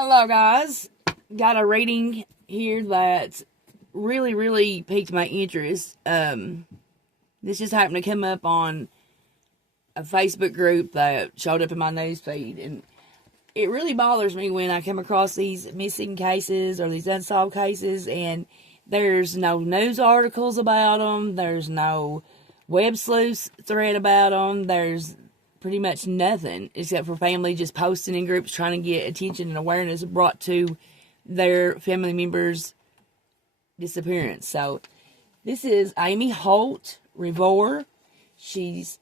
Hello, guys. Got a reading here that really piqued my interest. This just happened to come up on a Facebook group that showed up in my news feed, and it really bothers me when I come across these missing cases or these unsolved cases, and there's no news articles about them. There's no web sleuth thread about them. There's pretty much nothing except for family just posting in groups trying to get attention and awareness brought to their family members' disappearance. So this is Amy Holt Revoir. She's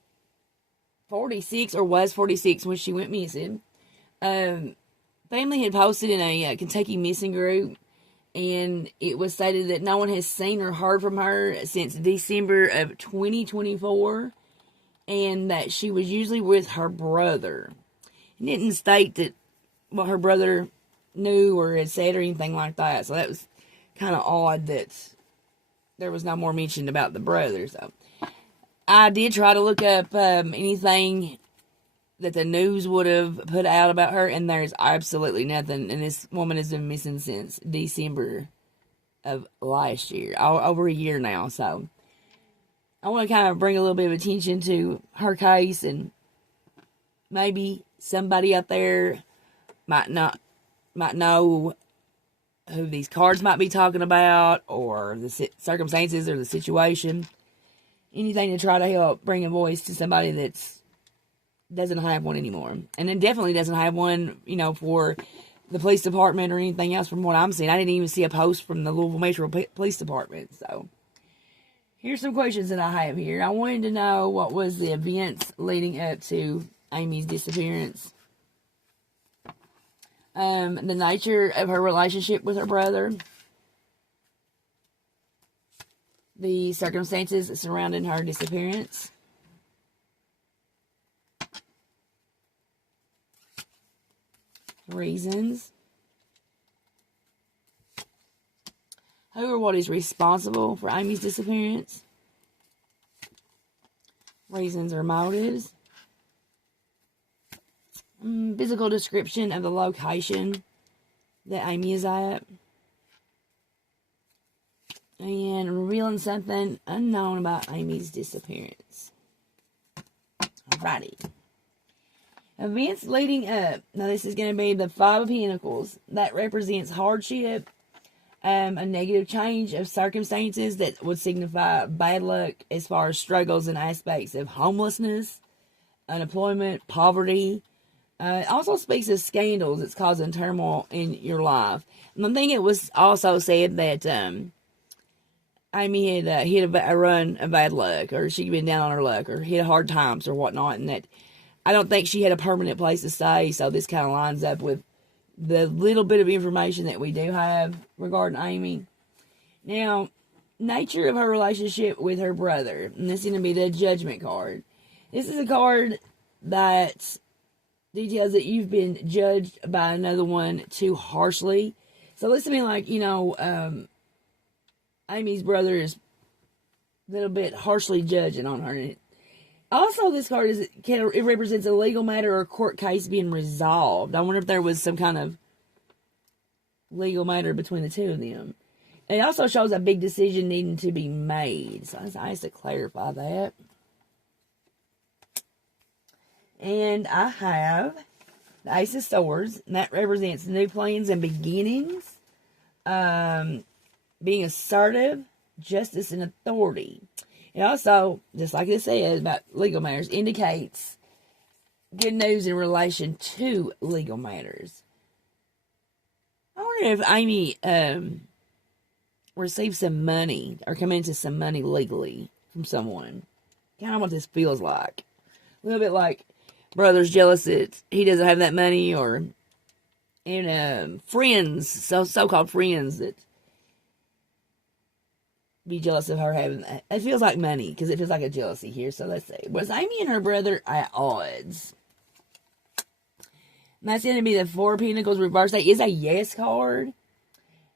46 or was 46 when she went missing. Family had posted in a Kentucky missing group, and it was stated that no one has seen or heard from her since December of 2024. And that she was usually with her brother. It didn't state that what her brother knew or had said or anything like that. So that was kind of odd that there was no more mention about the brother. So I did try to look up anything that the news would have put out about her, and there's absolutely nothing. And this woman has been missing since December of last year, over a year now. So I want to kind of bring a little bit of attention to her case, and maybe somebody out there might know who these cards might be talking about, or the circumstances or the situation. Anything to try to help bring a voice to somebody that doesn't have one anymore, and then definitely doesn't have one, for the police department or anything else. From what I'm seeing, I didn't even see a post from the Louisville Metro Police Department. So here's some questions that I have here. I wanted to know what was the events leading up to Amy's disappearance. The nature of her relationship with her brother. The circumstances surrounding her disappearance. Reasons. Who or what is responsible for Amy's disappearance? Reasons or motives. Physical description of the location that Amy is at. And revealing something unknown about Amy's disappearance. Alrighty. Events leading up. Now this is going to be the Five of Pentacles. That represents hardship. A negative change of circumstances that would signify bad luck as far as struggles and aspects of homelessness, unemployment, poverty. It also speaks of scandals that's causing turmoil in your life. And I think it was also said that Amy had hit a run of bad luck, or she'd been down on her luck, or hit hard times or whatnot, and that I don't think she had a permanent place to stay. So this kind of lines up with the little bit of information that we do have regarding Amy. Now, nature of her relationship with her brother. And this is going to be the Judgment card. This is a card that details that you've been judged by another one too harshly. So this would be like, Amy's brother is a little bit harshly judging on her. Also, this card it represents a legal matter or court case being resolved. I wonder if there was some kind of legal matter between the two of them. It also shows a big decision needing to be made. So it's nice to clarify that. And I have the Ace of Swords, and that represents new plans and beginnings. Being assertive, justice, and authority. It also, just like it says about legal matters, indicates good news in relation to legal matters. I wonder if Amy received some money or come into some money legally from someone. Kind of what this feels like. A little bit like brother's jealous that he doesn't have that money, or friends, so-called friends that be jealous of her having that. It feels like money, because it feels like a jealousy here. So let's see. Was Amy and her brother at odds? And that's going to be the Four of Pentacles reversed. That is a yes card.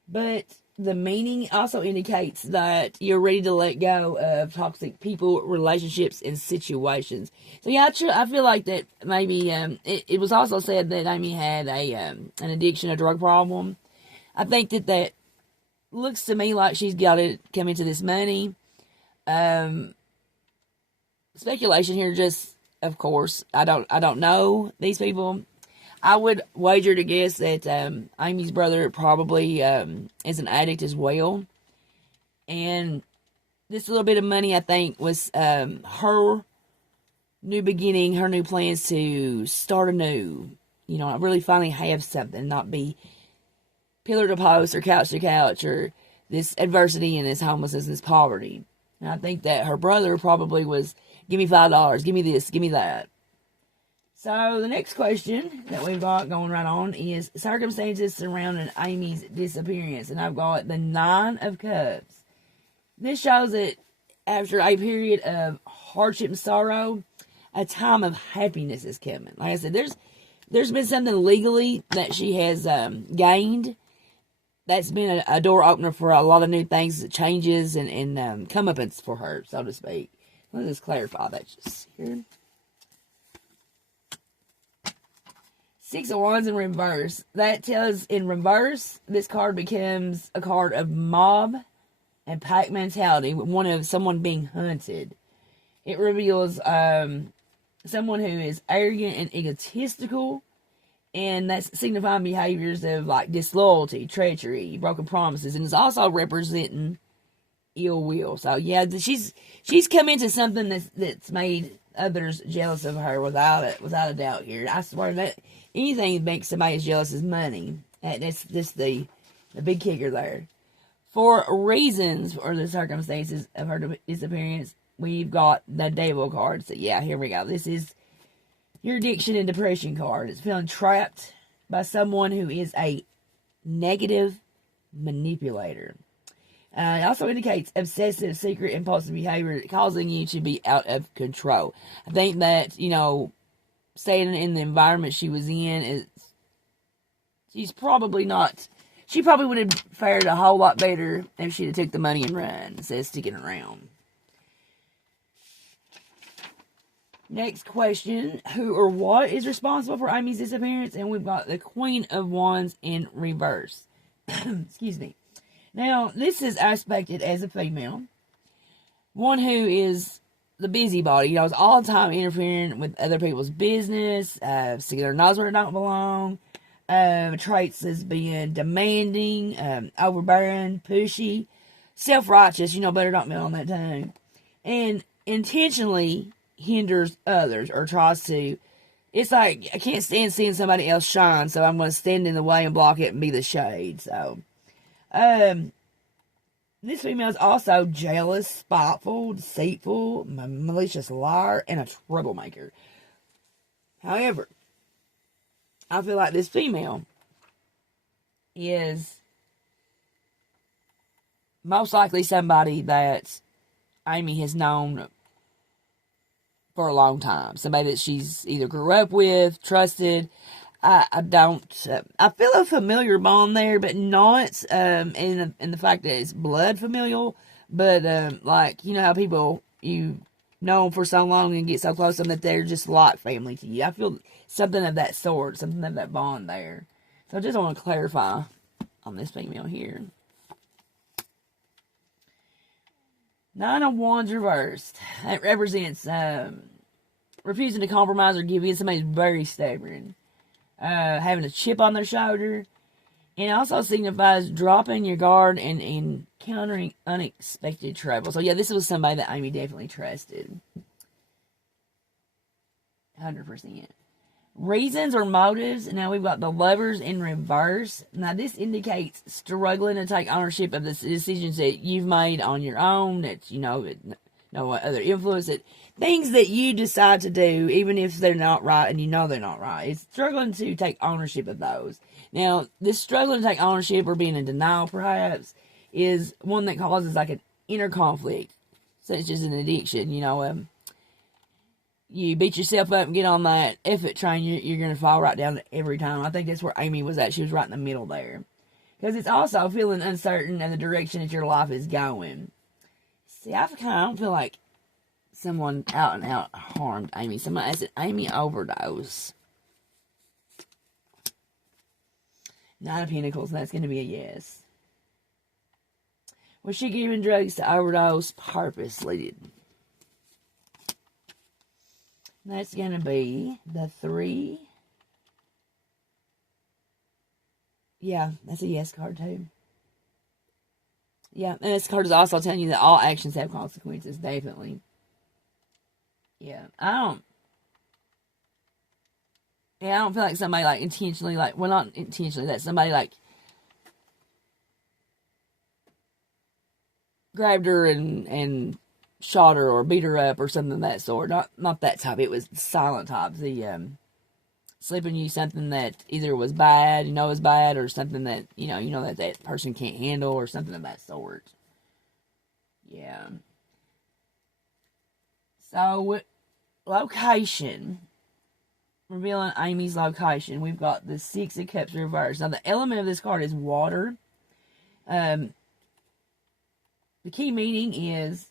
But the meaning also indicates that you're ready to let go of toxic people, relationships, and situations. So yeah, I feel like that maybe it was also said that Amy had an addiction, a drug problem. I think that looks to me like she's got to come into this money. Speculation here, just of course, I don't know these people. I would wager to guess that Amy's brother probably is an addict as well. And this little bit of money, I think, was her new beginning, her new plans to start anew. You know, really finally have something, not be pillar to post or couch to couch or this adversity and this homelessness and this poverty. And I think that her brother probably was, give me $5, give me this, give me that. So the next question that we've got going right on is circumstances surrounding Amy's disappearance. And I've got the 9 of Cups. This shows that after a period of hardship and sorrow, a time of happiness is coming. Like I said, there's been something legally that she has gained. That's been a door opener for a lot of new things, changes, and comeuppance for her, so to speak. Let's just clarify that just here. 6 of Wands in reverse. That tells in reverse, this card becomes a card of mob and pack mentality, one of someone being hunted. It reveals someone who is arrogant and egotistical, and that's signifying behaviors of like disloyalty, treachery, broken promises, and it's also representing ill will. So yeah, she's come into something that's made others jealous of her without a doubt here. I swear that anything that makes somebody as jealous as money. That's just the big kicker there. For reasons or the circumstances of her disappearance, we've got the Devil card. So yeah, here we go. This is your addiction and depression card. It's feeling trapped by someone who is a negative manipulator. It also indicates obsessive, secret, impulsive behavior causing you to be out of control. I think that, you know, staying in the environment she was in, she probably would have fared a whole lot better if she'd have took the money and run instead of sticking around. Next question, who or what is responsible for Amy's disappearance? And we've got the Queen of Wands in reverse. Excuse me. Now, this is aspected as a female. One who is the busybody, you know, is all the time interfering with other people's business, sticking their nose where it don't belong. Traits as being demanding, overbearing, pushy, self-righteous, you know, better not mill on that tongue. And intentionally hinders others or tries to. It's like, I can't stand seeing somebody else shine, so I'm going to stand in the way and block it and be the shade. So, this female is also jealous, spiteful, deceitful, malicious liar, and a troublemaker. However, I feel like this female is most likely somebody that Amy has known for a long time. Somebody that she's either grew up with, trusted. I feel a familiar bond there, but not in the fact that it's blood familial, but like, you know how people you know them for so long and get so close to them that they're just like family to you. I feel something of that sort, something of that bond there. So I just want to clarify on this female here. 9 of Wands reversed. That represents refusing to compromise or give in. Somebody's very stubborn. Having a chip on their shoulder. And it also signifies dropping your guard and encountering unexpected trouble. So yeah, this was somebody that Amy definitely trusted. 100%. Reasons or motives. Now we've got the Lovers in reverse. Now this indicates struggling to take ownership of the decisions that you've made on your own. That, you know, no other influence. That things that you decide to do, even if they're not right and you know they're not right. It's struggling to take ownership of those. Now, this struggling to take ownership or being in denial, perhaps, is one that causes like an inner conflict, such as an addiction. You know, you beat yourself up and get on that effort train, you're going to fall right down every time. I think that's where Amy was at. She was right in the middle there. Because it's also feeling uncertain of the direction that your life is going. See, I don't feel like someone out and out harmed Amy. Someone asked it, Amy overdose. Nine of Pentacles, and that's going to be a yes. Was she giving drugs to overdose purposely? That's going to be the 3. Yeah, that's a yes card too. Yeah, and this card is also telling you that all actions have consequences, definitely. Yeah, I don't feel like somebody, like, intentionally, like, well, not intentionally, that somebody, like, grabbed her and shot her or beat her up or something of that sort. Not that type. It was silent type. The, slipping you something that either was bad, is bad, or something that, that person can't handle, or something of that sort. Yeah. So, location. Revealing Amy's location. We've got the 6 of Cups reversed. Now, the element of this card is water. The key meaning is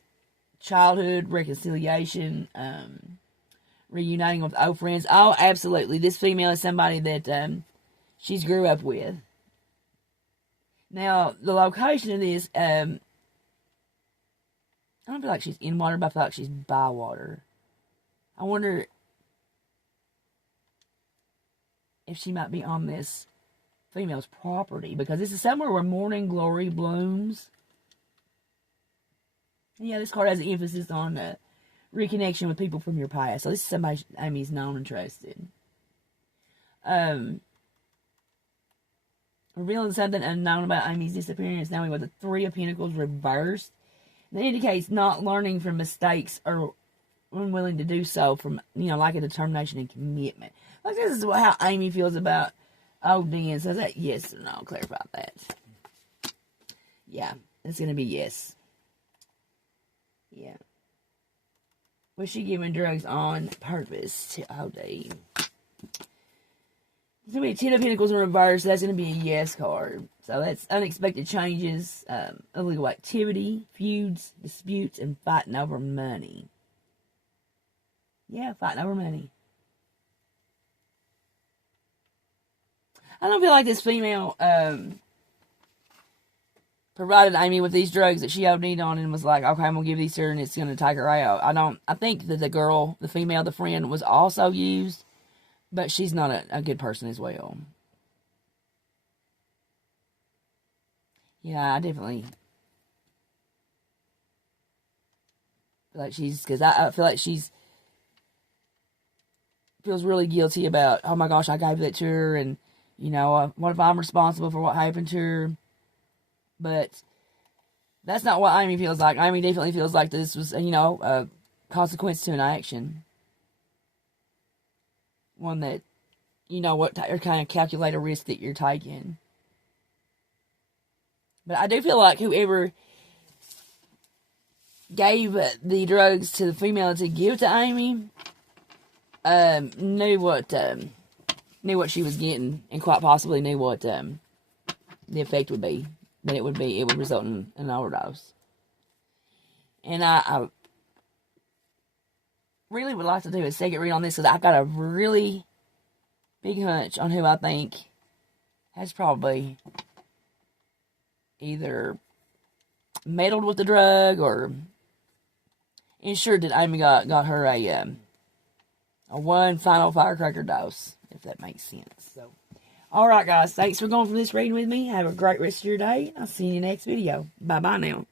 childhood, reconciliation, reuniting with old friends. Oh, absolutely. This female is somebody that she's grew up with. Now, the location of this, I don't feel like she's in water, but I feel like she's by water. I wonder if she might be on this female's property, because this is somewhere where morning glory blooms. Yeah, this card has an emphasis on reconnection with people from your past. So this is somebody Amy's known and trusted. Revealing something unknown about Amy's disappearance. Now we got the 3 of Pentacles reversed. That indicates not learning from mistakes or unwilling to do so from, lack of determination and commitment. Like, this is how Amy feels about OD. So that yes and no. Clarify that. Yeah, it's going to be yes. Yeah. Was she giving drugs on purpose to OD? It's going to be 10 of Pentacles in reverse. So that's going to be a yes card. So that's unexpected changes, illegal activity, feuds, disputes, and fighting over money. Yeah, fighting over money. I don't feel like this female provided Amy with these drugs that she OD'd on and was like, okay, I'm going to give these to her and it's going to take her out. I think that the female, the friend, was also used, but she's not a good person as well. Yeah, I definitely feel like because I feel like she's feels really guilty about, oh my gosh, I gave that to her, and, what if I'm responsible for what happened to her? But that's not what Amy feels like. Amy definitely feels like this was, a consequence to an action. One that, what kind of calculate a risk that you're taking. But I do feel like whoever gave the drugs to the female to give to Amy knew what she was getting, and quite possibly knew what the effect would be. That it would result in an overdose. And I really would like to do a second read on this, because I got a really big hunch on who I think has probably either meddled with the drug or ensured that Amy got her a one final firecracker dose, if that makes sense. So, alright guys, thanks for going for this reading with me. Have a great rest of your day. I'll see you in the next video. Bye-bye now.